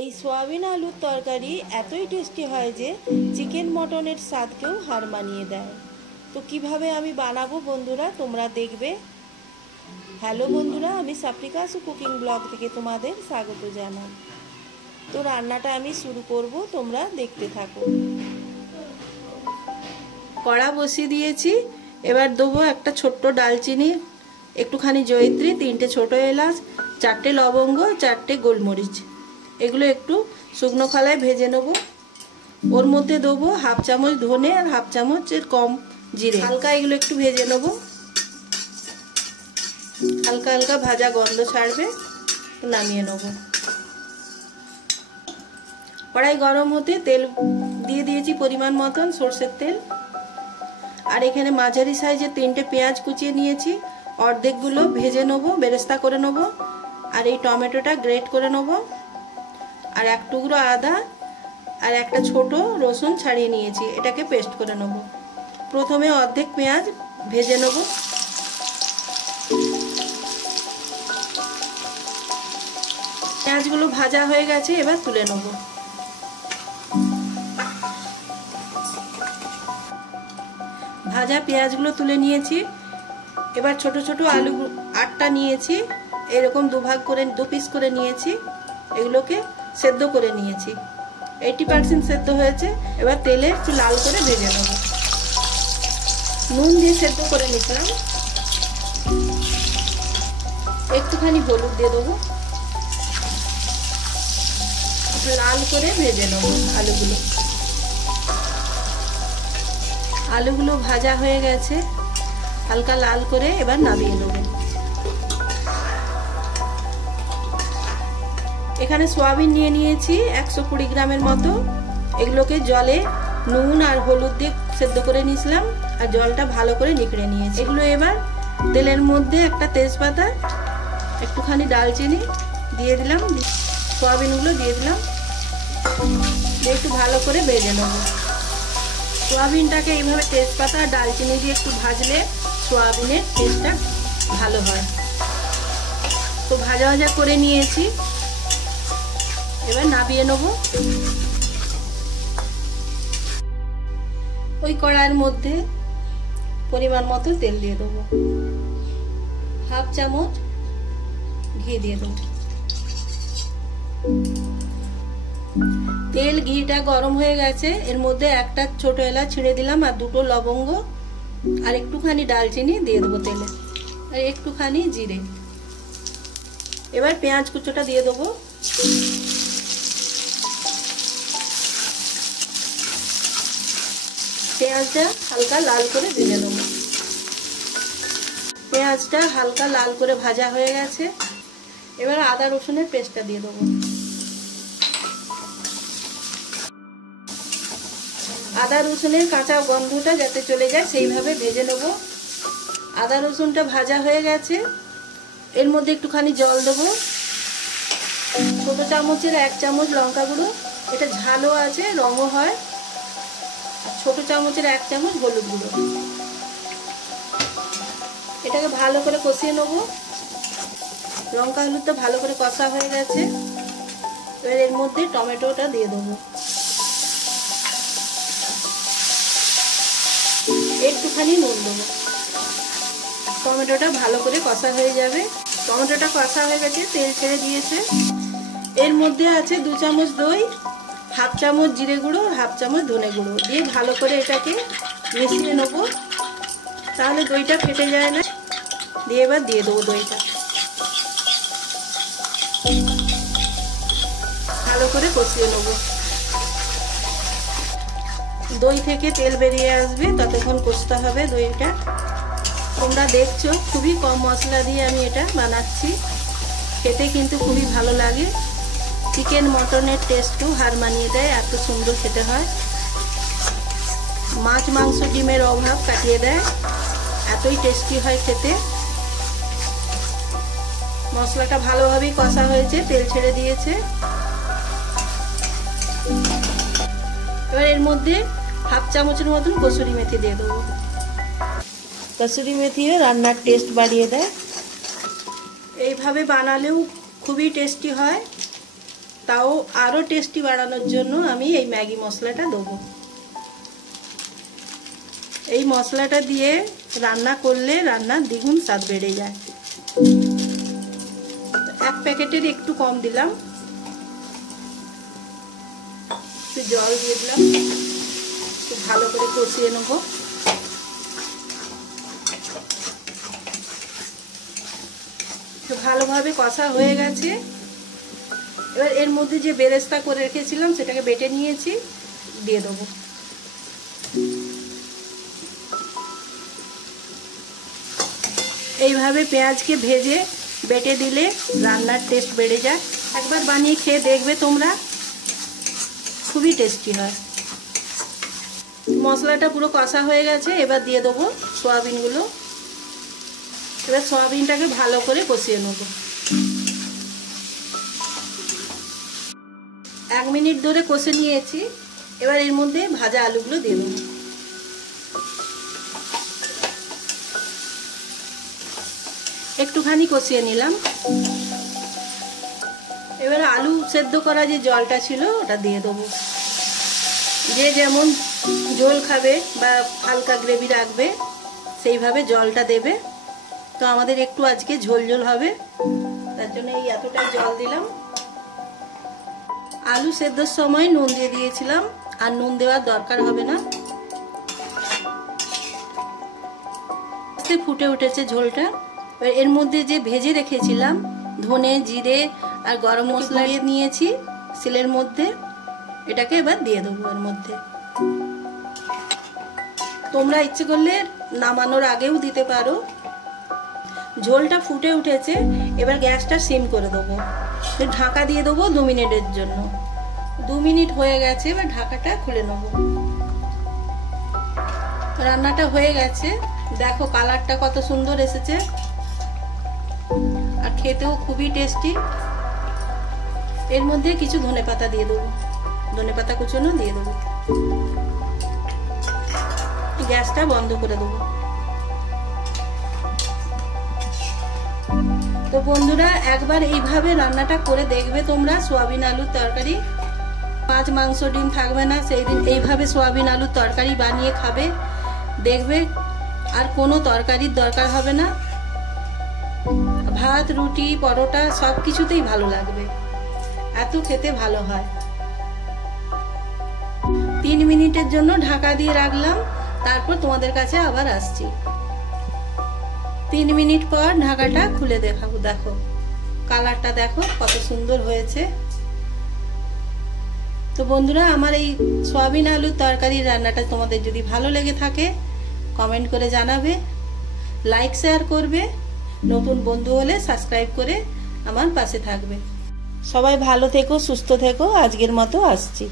এই সয়াবিন আলুর তরকারি এতই টেস্টি হয় যে চিকেন মটনের স্বাদকেও হার মানিয়ে দেয়। তো কিভাবে আমি বানাবো বন্ধুরা তোমরা দেখবে। হ্যালো বন্ধুরা, আমি সাপ্রিকাস কুকিং ব্লগ থেকে তোমাদের স্বাগত জানাই। তো রান্নাটা আমি শুরু করব, তোমরা দেখতে থাকো। কড়া বসিয়ে দিয়েছি। এবার দেবো একটা ছোট্ট ডালচিনি, একটুখানি জয়িত্রী, 3টে ছোট এলাচ, 4টে লবঙ্গ, 4টে গোলমরিচ। এগুলো একটু শুকনো খোলায় ভেজে নেব। ওর মধ্যে দেবো 1/2 চামচ ধনে আর 1/2 চামচের কম জিরে। হালকা এগুলো একটু ভেজে নেব। হালকা হালকা ভাজা গন্ধ ছাড়বে, নামিয়ে নেব। কড়াই গরম হতে তেল দিয়ে দিয়েছি পরিমাণ মতন, সরষের তেল। আর এখানে মাঝারি সাইজে 3টে পেঁয়াজ কুচিয়ে নিয়েছি। অর্ধেকগুলো ভেজে নেব, বেরেস্তা করে নেব। আর এই টমেটোটা গ্রেট করে নেব। আর 1 টুকরো আদা আর একটা ছোট রসুন ছাড়িয়ে নিয়েছি, এটাকে পেস্ট করে নেব। প্রথমে অর্ধেক পেঁয়াজ ভেজে নেব। পেঁয়াজগুলো ভাজা হয়ে গেছে, এবার তুলে নেব। ভাজা পেঁয়াজগুলো তুলে নিয়েছি। এবার ছোট ছোট আলু 8টা নিয়েছি, এরকম দুভাগ করে 2 পিস করে নিয়েছি। এগুলোকে সেদ্ধ করে নিয়েছি, 80% সেদ্ধ হয়েছে। এবার তেলে একটু লাল করে ভেজে নেব। নুন দিয়ে সেদ্ধ করে নিলাম। একটুখানি হলুদ দিয়ে দেবো। লাল করে ভেজে নেব আলুগুলো। আলুগুলো ভাজা হয়ে গেছে হালকা লাল করে, এবার নামিয়ে নেব। এখানে সয়াবিন নিয়ে নিয়েছি 120 গ্রামের মতো। এগুলোকে জলে নুন আর হলুদ দিয়ে সেদ্ধ করে নিয়েছিলাম, আর জলটা ভালো করে নিকড়ে নিয়েছি। এগুলো এবার তেলের মধ্যে একটা তেজপাতা, একটুখানি ডালচিনি দিয়ে দিলাম, সয়াবিনগুলো দিয়ে দিলাম, দিয়ে একটু ভালো করে ভেজে নেব। সয়াবিনটাকে এইভাবে তেজপাতা আর ডালচিনি দিয়ে একটু ভাজলে সয়াবিনের টেস্টটা ভালো হয়। তো ভাজা ভাজা করে নিয়েছি, এবার নামিয়ে নেব। ওই কড়াইয়ের মধ্যে পরিমাণ মতো তেল দিয়ে দেবো। 1/2 চামচ ঘি দিয়ে দেবো। তেল ঘিটা গরম হয়ে গেছে। এর মধ্যে একটা ছোট এলাচ ছিঁড়ে দিলাম, আর 2টো লবঙ্গ আর একটুখানি ডালচিনি দিয়ে দেবো তেলে, আর একটুখানি জিরে। এবার পেঁয়াজ কুচোটা দিয়ে দেবো। পেঁয়াজটা হালকা লাল করে ভেজে নেব। পেঁয়াজটা হালকা লাল করে ভাজা হয়ে গেছে। এবার আদা রসুনের পেস্টটা দিয়ে দেবো। আদা রসুনের কাঁচা গন্ধটা যাতে চলে যায় সেইভাবে ভেজে নেব। আদা রসুনটা ভাজা হয়ে গেছে। এর মধ্যে একটুখানি জল দেবো। ছোট চামচের 1 চামচ লঙ্কা গুঁড়ো, এটা ঝালও আছে রঙও হয়। ছোট চামচের 1 চামচ হলুদ গুঁড়ো। এটাকে ভালো করে কষিয়ে নেব। লঙ্কা হলুদটা ভালো করে কষা হয়ে গেছে। এবার এর মধ্যে টমেটোটা দিয়ে দেবো। একটুখানি নুন দেবো। টমেটোটা ভালো করে কষা হয়ে যাবে। টমেটোটা কষা হয়ে গেছে, তেল ছেড়ে দিয়েছে। এর মধ্যে আছে 2 চামচ দই, 1/2 চামচ জিরে গুঁড়ো, 1/2 চামচ ধনে গুঁড়ো দিয়ে ভালো করে এটাকে মিশিয়ে নেব, তাহলে দইটা ফেটে যায় না। দিয়ে এবার দিয়ে দেবো দইটা, ভালো করে কষিয়ে নেব। দই থেকে তেল বেরিয়ে আসবে, ততক্ষণ কষতে হবে দইটা। তোমরা দেখছো খুবই কম মশলা দিয়ে আমি এটা বানাচ্ছি। খেতে কিন্তু খুবই ভালো লাগে। চিকেন মটনের টেস্টও হার মানিয়ে দেয়, এত সুন্দর খেতে হয়। মাছ মাংস ডিমের অভাব কাটিয়ে দেয়, এতই টেস্টি হয় খেতে। মশলাটা ভালোভাবেই কষা হয়েছে, তেল ছেড়ে দিয়েছে। এবার এর মধ্যে 1/2 চামচের মতন কসুরি মেথি দিয়ে দেবো। কসুরি মেথি রান্নার টেস্ট বাড়িয়ে দেয়। এইভাবে বানালেও খুবই টেস্টি হয়। তাও আরো টেস্টি বাড়ানোর জন্য আমি এই ম্যাগি মশলাটা দেবো। এই মশলাটা দিয়ে রান্না করলে রান্নার দ্বিগুণ স্বাদ বেড়ে যায়। এক প্যাকেটের একটু কম দিলাম, একটু জল দিয়ে দিলাম, একটু ভালো করে কষিয়ে নেবো। ভালোভাবে কষা হয়ে গেছে। এবার এর মধ্যে যে বেরেস্তা করে রেখেছিলাম সেটাকে বেটে নিয়েছি, দিয়ে দেবো। এইভাবে পেঁয়াজকে ভেজে বেটে দিলে রান্নার টেস্ট বেড়ে যায়। একবার বানিয়ে খেয়ে দেখবে তোমরা, খুবই টেস্টি হয়। মশলাটা পুরো কষা হয়ে গেছে, এবার দিয়ে দেবো সয়াবিনগুলো। এবার সয়াবিনটাকে ভালো করে কষিয়ে নেব। 1 মিনিট ধরে কষে নিয়েছি। এবার এর মধ্যে ভাজা আলুগুলো দিয়ে দেবো। একটুখানি কষিয়ে নিলাম। এবার আলু সেদ্ধ করা যে জলটা ছিল ওটা দিয়ে দেবো। যে যেমন ঝোল খাবে বা হালকা গ্রেভি রাখবে সেইভাবে জলটা দেবে। তো আমাদের একটু আজকে ঝোল ঝোল হবে, তার জন্য এই এতটা জল দিলাম। আলু সেদ্ধর সময় নুন দিয়ে দিয়েছিলাম, আর নুন দেওয়ার দরকার হবে না। ফুটে উঠেছে ঝোলটা। এর মধ্যে যে ভেজে রেখেছিলাম ধনে, জিরে আর গরম মশলা নিয়েছি শিলের মধ্যে, এটাকে এবার দিয়ে দেবো এর মধ্যে। তোমরা ইচ্ছে করলে নামানোর আগেও দিতে পারো। ঝোলটা ফুটে উঠেছে, এবার গ্যাসটা সিম করে দেবো। ঢাকা দিয়ে দেবো 2 মিনিটের জন্য। 2 মিনিট হয়ে গেছে, এবার ঢাকাটা খুলে নেব। রান্নাটা হয়ে গেছে, দেখো কালারটা কত সুন্দর এসেছে, আর খেতেও খুবই টেস্টি। এর মধ্যে কিছু ধনেপাতা দিয়ে দেবো, ধনেপাতা কুচনো দিয়ে দেবো। গ্যাসটা বন্ধ করে দেবো। তো বন্ধুরা, একবার এইভাবে রান্নাটা করে দেখবে তোমরা। সোয়াবিন আলুর তরকারি, মাছ মাংস ডিম থাকবে না সেই দিন এইভাবে সোয়াবিন আলুর তরকারি বানিয়ে খাবে, দেখবে আর কোনো তরকারির দরকার হবে না। ভাত, রুটি, পরোটা সব কিছুতেই ভালো লাগবে, এত খেতে ভালো হয়। 3 মিনিটের জন্য ঢাকা দিয়ে রাখলাম, তারপর তোমাদের কাছে আবার আসছি। 3 মিনিট পর ঢাকাটা খুলে দেখাবো। দেখো কালারটা দেখো কত সুন্দর হয়েছে। তো বন্ধুরা, আমার এই সয়াবিন আলুর তরকারি রান্নাটা তোমাদের যদি ভালো লেগে থাকে কমেন্ট করে জানাবে, লাইক শেয়ার করবে, নতুন বন্ধু হলে সাবস্ক্রাইব করে আমার পাশে থাকবে। সবাই ভালো থেকো, সুস্থ থেকো। আজকের মতো আসছি।